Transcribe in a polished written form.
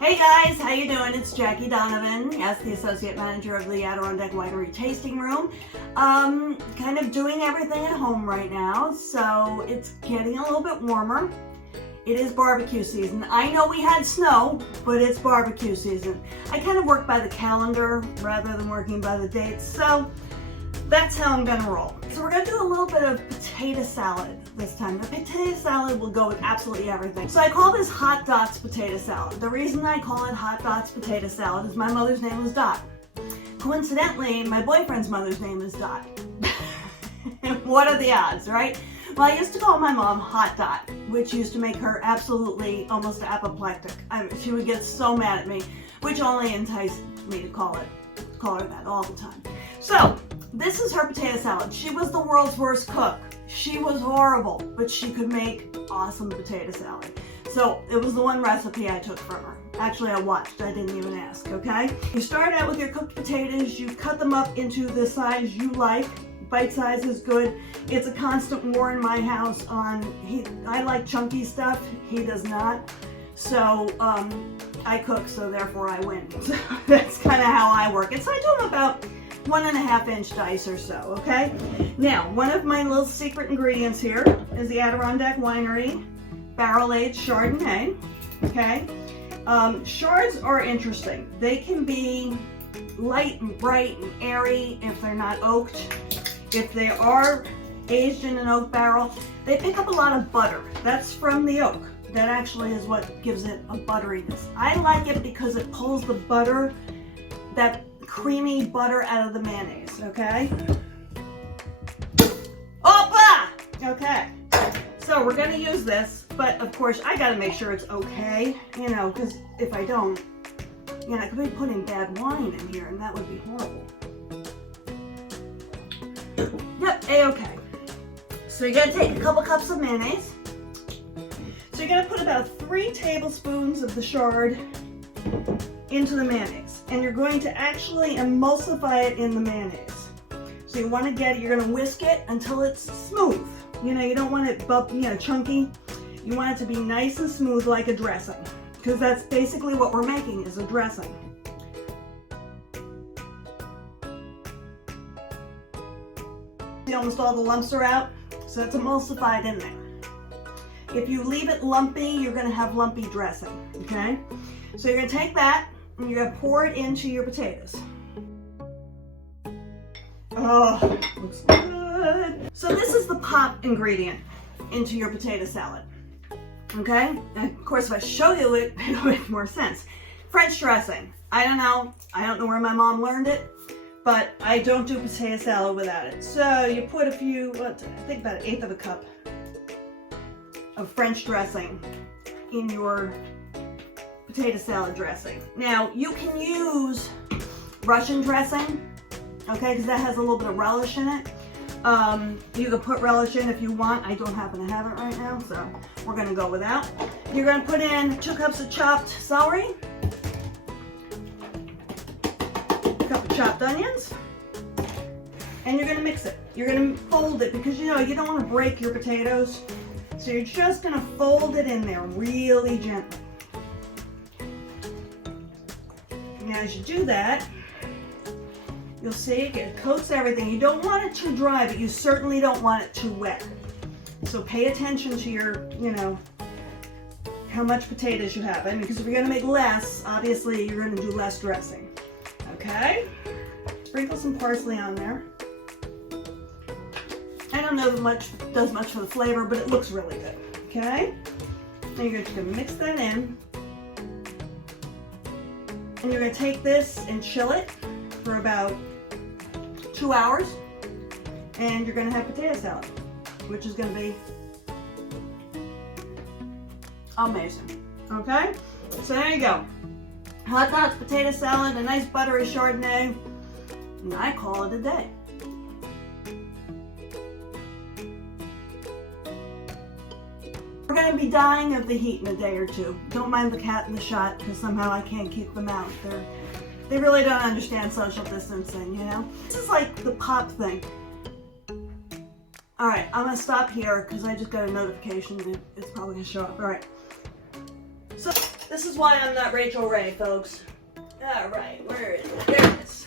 Hey guys, how you doing? It's Jackie Donovan, yes, the Associate Manager of the Adirondack Winery Tasting Room. Kind of doing everything at home right now, so it's getting a little bit warmer. It is barbecue season. I know we had snow, but it's barbecue season. I kind of work by the calendar rather than working by the dates, so that's how I'm gonna roll. So we're gonna do a little bit of potato salad this time. The potato salad will go with absolutely everything. So I call this Hot Dot's potato salad. The reason I call it Hot Dot's potato salad is my mother's name was Dot. Coincidentally, my boyfriend's mother's name is Dot. What are the odds, right? Well, I used to call my mom Hot Dot, which used to make her absolutely almost apoplectic. She would get so mad at me, which only enticed me to call her that all the time. So this is her potato salad. She was the world's worst cook. She was horrible, but she could make awesome potato salad. So it was the one recipe I took from her. Actually, I watched, I didn't even ask, okay? You start out with your cooked potatoes, you cut them up into the size you like. Bite size is good. It's a constant war in my house on, I like chunky stuff, he does not. So I cook, so therefore I win. So that's kind of how I work it. So I do them about 1.5 inch dice or so, okay? Now, one of my little secret ingredients here is the Adirondack Winery Barrel Aged Chardonnay, okay? Chards are interesting. They can be light and bright and airy if they're not oaked. If they are aged in an oak barrel, they pick up a lot of butter. That's from the oak. That actually is what gives it a butteriness. I like it because it pulls the butter, that creamy butter, out of the mayonnaise, okay? Opa! Okay, so we're gonna use this, but of course I gotta make sure it's okay, you know, because if I don't, you know, I could be putting bad wine in here and that would be horrible. Yep, A-okay. So you're gonna take a couple cups of mayonnaise. So you're gonna put about 3 tablespoons of the chard into the mayonnaise, and you're going to actually emulsify it in the mayonnaise. So you want to get it, you're going to whisk it until it's smooth. You know, you don't want it chunky. You want it to be nice and smooth like a dressing, because that's basically what we're making, is a dressing. See, almost all the lumps are out, so it's emulsified in there. If you leave it lumpy, you're going to have lumpy dressing, okay? So you're going to take that and you're going to pour it into your potatoes. Oh, looks good. So this is the pop ingredient into your potato salad, okay? And of course, if I show you it, it'll make more sense. French dressing. I don't know where my mom learned it, but I don't do potato salad without it. So you put a few, I think about 1/8 of a cup of French dressing in your potato salad dressing. Now, you can use Russian dressing, okay, because that has a little bit of relish in it. You can put relish in if you want. I don't happen to have it right now, so we're going to go without. You're going to put in 2 cups of chopped celery, a cup of chopped onions, and you're going to mix it. You're going to fold it because, you know, you don't want to break your potatoes. So you're just going to fold it in there really gently. And as you do that, you'll see it coats everything. You don't want it too dry, but you certainly don't want it too wet. So pay attention to your, you know, how much potatoes you have. I mean, because if you're going to make less, obviously you're going to do less dressing. Okay? Sprinkle some parsley on there. I don't know that does much for the flavor, but it looks really good. Okay? Now you're just going to mix that in. And you're going to take this and chill it for about 2 hours. And you're going to have potato salad, which is going to be amazing. Okay? So there you go. Hot Dot's potato salad, a nice buttery Chardonnay, and I call it a day. We're going to be dying of the heat in a day or two. Don't mind the cat and the shot, because somehow I can't keep them out. They really don't understand social distancing, you know? This is like the pop thing. All right, I'm going to stop here because I just got a notification that it's probably going to show up. All right. So This is why I'm not Rachel Ray, folks. All right, where is it? There it is.